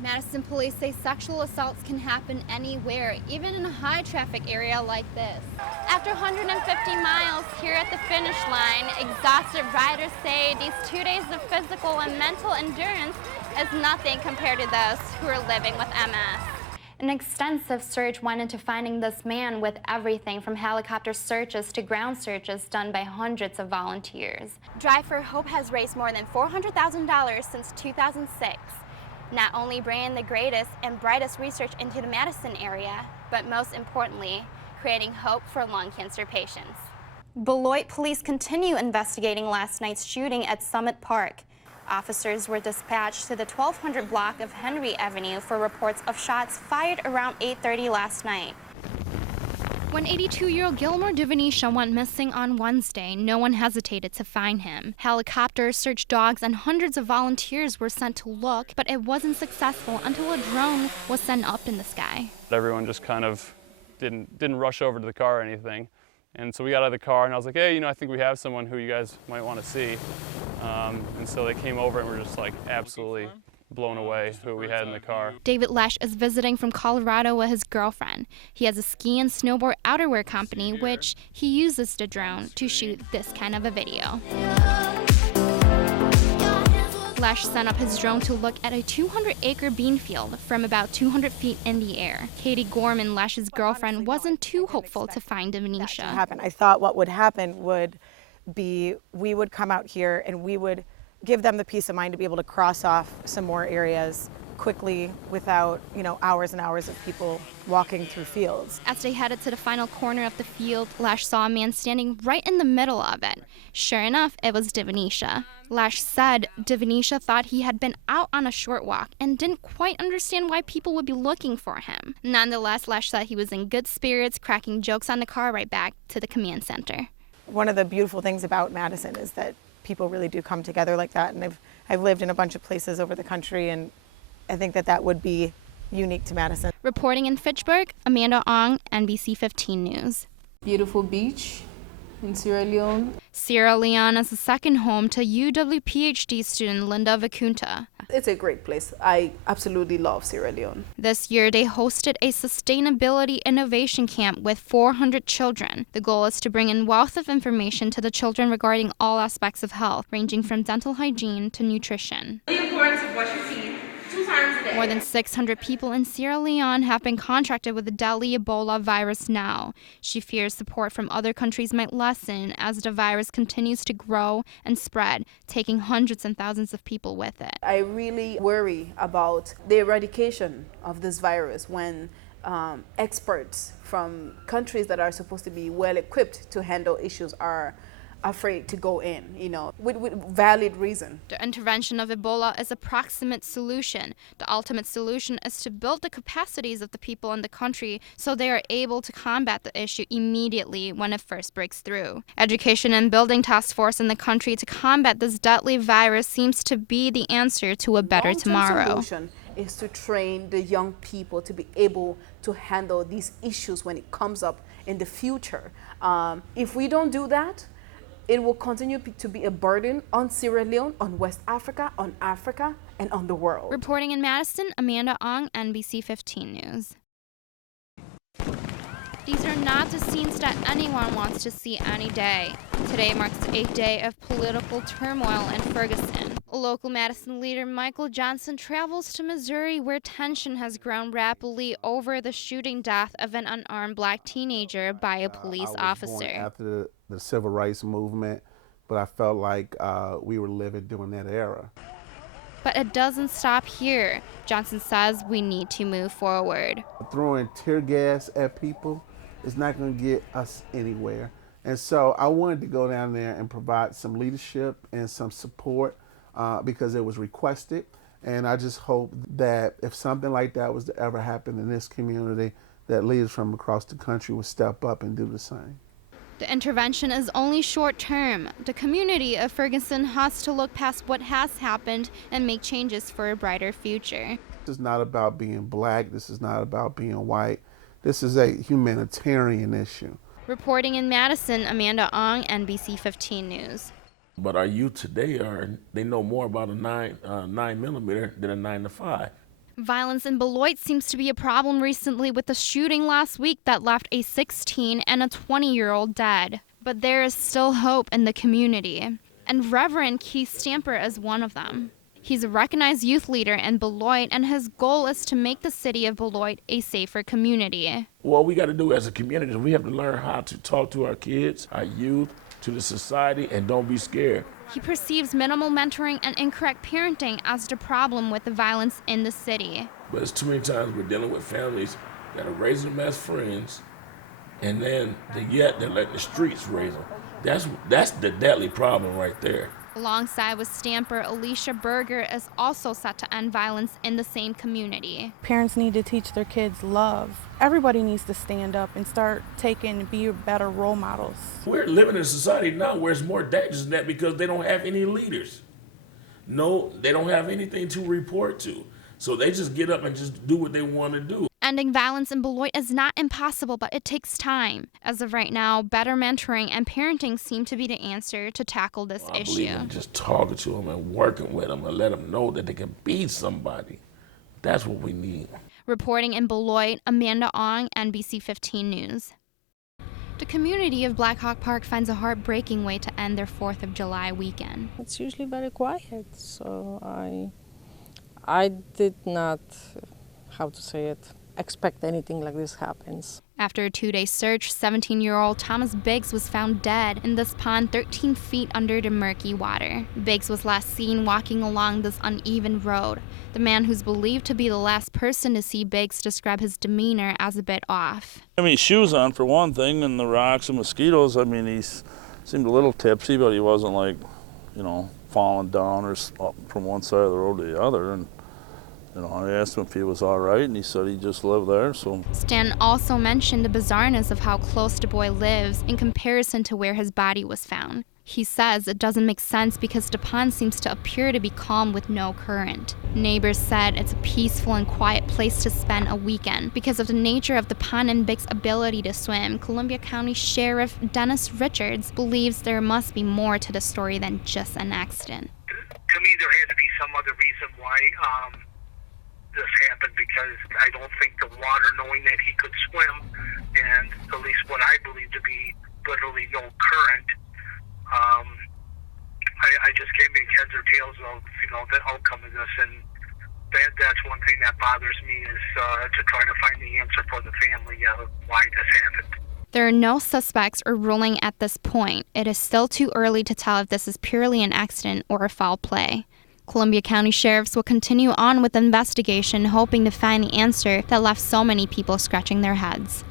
Madison police say sexual assaults can happen anywhere, even in a high traffic area like this. After 150 miles here at the finish line, exhausted riders say these 2 days of physical and mental endurance is nothing compared to those who are living with MS. An extensive search went into finding this man, with everything from helicopter searches to ground searches done by hundreds of volunteers. Drive for Hope has raised more than $400,000 since 2006. Not only bringing the greatest and brightest research into the Madison area, but most importantly, creating hope for lung cancer patients. Beloit police continue investigating last night's shooting at Summit Park. Officers were dispatched to the 1200 block of Henry Avenue for reports of shots fired around 8:30 last night. When 82-year-old Gilmore Divinisha went missing on Wednesday, no one hesitated to find him. Helicopters, search dogs, and hundreds of volunteers were sent to look, but it wasn't successful until a drone was sent up in the sky. Everyone just kind of didn't rush over to the car or anything. And so we got out of the car and I was like, hey, I think we have someone who you guys might want to see. And so they came over and were just like absolutely blown away who we had in the car. David Lesh is visiting from Colorado with his girlfriend. He has a ski and snowboard outerwear company, which he uses the drone to shoot this kind of a video. Lesh sent up his drone to look at a 200-acre bean field from about 200 feet in the air. Katie Gorman, Lesh's girlfriend, wasn't too hopeful to find Divinisha. I thought what would happen would be we would come out here and we would give them the peace of mind to be able to cross off some more areas quickly without, hours and hours of people walking through fields. As they headed to the final corner of the field, Lesh saw a man standing right in the middle of it. Sure enough, it was Divinisha. Lesh said Divinisha thought he had been out on a short walk and didn't quite understand why people would be looking for him. Nonetheless, Lesh said he was in good spirits, cracking jokes on the car ride back to the command center. One of the beautiful things about Madison is that people really do come together like that, and I've lived in a bunch of places over the country, and I think that would be unique to Madison. Reporting in Fitchburg, Amanda Ong, NBC15 News. Beautiful beach in Sierra Leone. Sierra Leone is the second home to UW PhD student Linda Vicunta. It's a great place. I absolutely love Sierra Leone. This year, they hosted a sustainability innovation camp with 400 children. The goal is to bring in wealth of information to the children regarding all aspects of health, ranging from dental hygiene to nutrition. The importance of brushing teeth 2 times a day. More than 600 people in Sierra Leone have been contracted with the deadly Ebola virus now. She fears support from other countries might lessen as the virus continues to grow and spread, taking hundreds and thousands of people with it. I really worry about the eradication of this virus when experts from countries that are supposed to be well equipped to handle issues are afraid to go in, with valid reason. The intervention of Ebola is a proximate solution. The ultimate solution is to build the capacities of the people in the country so they are able to combat the issue immediately when it first breaks through. Education and building task force in the country to combat this deadly virus seems to be the answer to a better tomorrow. The solution is to train the young people to be able to handle these issues when it comes up in the future. If we don't do that, it will continue to be a burden on Sierra Leone, on West Africa, and on the world. Reporting in Madison, Amanda Ong, NBC15 News. These are not the scenes that anyone wants to see any day. Today marks the 8th day of political turmoil in Ferguson. Local Madison leader Michael Johnson travels to Missouri, where tension has grown rapidly over the shooting death of an unarmed black teenager by a police officer. After the civil rights movement, but I felt like we were living during that era. But it doesn't stop here. Johnson says we need to move forward. Throwing tear gas at people is not going to get us anywhere. And so I wanted to go down there and provide some leadership and some support because it was requested. And I just hope that if something like that was to ever happen in this community, that leaders from across the country would step up and do the same. The intervention is only short term. The community of Ferguson has to look past what has happened and make changes for a brighter future. This is not about being black. This is not about being white. This is a humanitarian issue. Reporting in Madison, Amanda Ong, NBC15 News. But our youth today they know more about a 9mm than a 9-to-5. Violence in Beloit seems to be a problem recently with the shooting last week that left a 16 and a 20-year-old dead. But there is still hope in the community, and Reverend Keith Stamper is one of them. He's a recognized youth leader in Beloit, and his goal is to make the city of Beloit a safer community. What we got to do as a community is we have to learn how to talk to our kids, our youth, to the society, and don't be scared. He perceives minimal mentoring and incorrect parenting as the problem with the violence in the city. But it's too many times we're dealing with families that are raising them as friends, and then yet they're letting the streets raise them. That's the deadly problem right there. Alongside with Stamper, Alicia Berger is also set to end violence in the same community. Parents need to teach their kids love. Everybody needs to stand up and be better role models. We're living in a society now where it's more dangerous than that because they don't have any leaders. No, they don't have anything to report to. So they just get up and just do what they want to do. Ending violence in Beloit is not impossible, but it takes time. As of right now, better mentoring and parenting seem to be the answer to tackle this issue. I believe in just talking to them and working with them and let them know that they can be somebody. That's what we need. Reporting in Beloit, Amanda Ong, NBC15 News. The community of Black Hawk Park finds a heartbreaking way to end their 4th of July weekend. It's usually very quiet, so I did not, expect anything like this happens. After a 2-day search, 17-year-old Thomas Biggs was found dead in this pond 13 feet under the murky water. Biggs was last seen walking along this uneven road. The man who's believed to be the last person to see Biggs described his demeanor as a bit off. Shoes on for one thing, and the rocks and mosquitoes. He seemed a little tipsy, but he wasn't falling down or up from one side of the road to the other. And I asked him if he was all right, and he said he just lived there. So Stan also mentioned the bizarreness of how close the boy lives in comparison to where his body was found. He says it doesn't make sense because the pond seems to appear to be calm with no current. Neighbors said it's a peaceful and quiet place to spend a weekend. Because of the nature of the pond and Biggs' ability to swim, Columbia County Sheriff Dennis Richards believes there must be more to the story than just an accident. To me, there had to be some other reason why this happened, because I don't think the water, knowing that he could swim, and at least what I believe to be literally no current, I just can't make heads or tails of the outcome of this, and that's one thing that bothers me is to try to find the answer for the family of why this happened. There are no suspects or ruling at this point. It is still too early to tell if this is purely an accident or a foul play. Columbia County sheriffs will continue on with the investigation, hoping to find the answer that left so many people scratching their heads.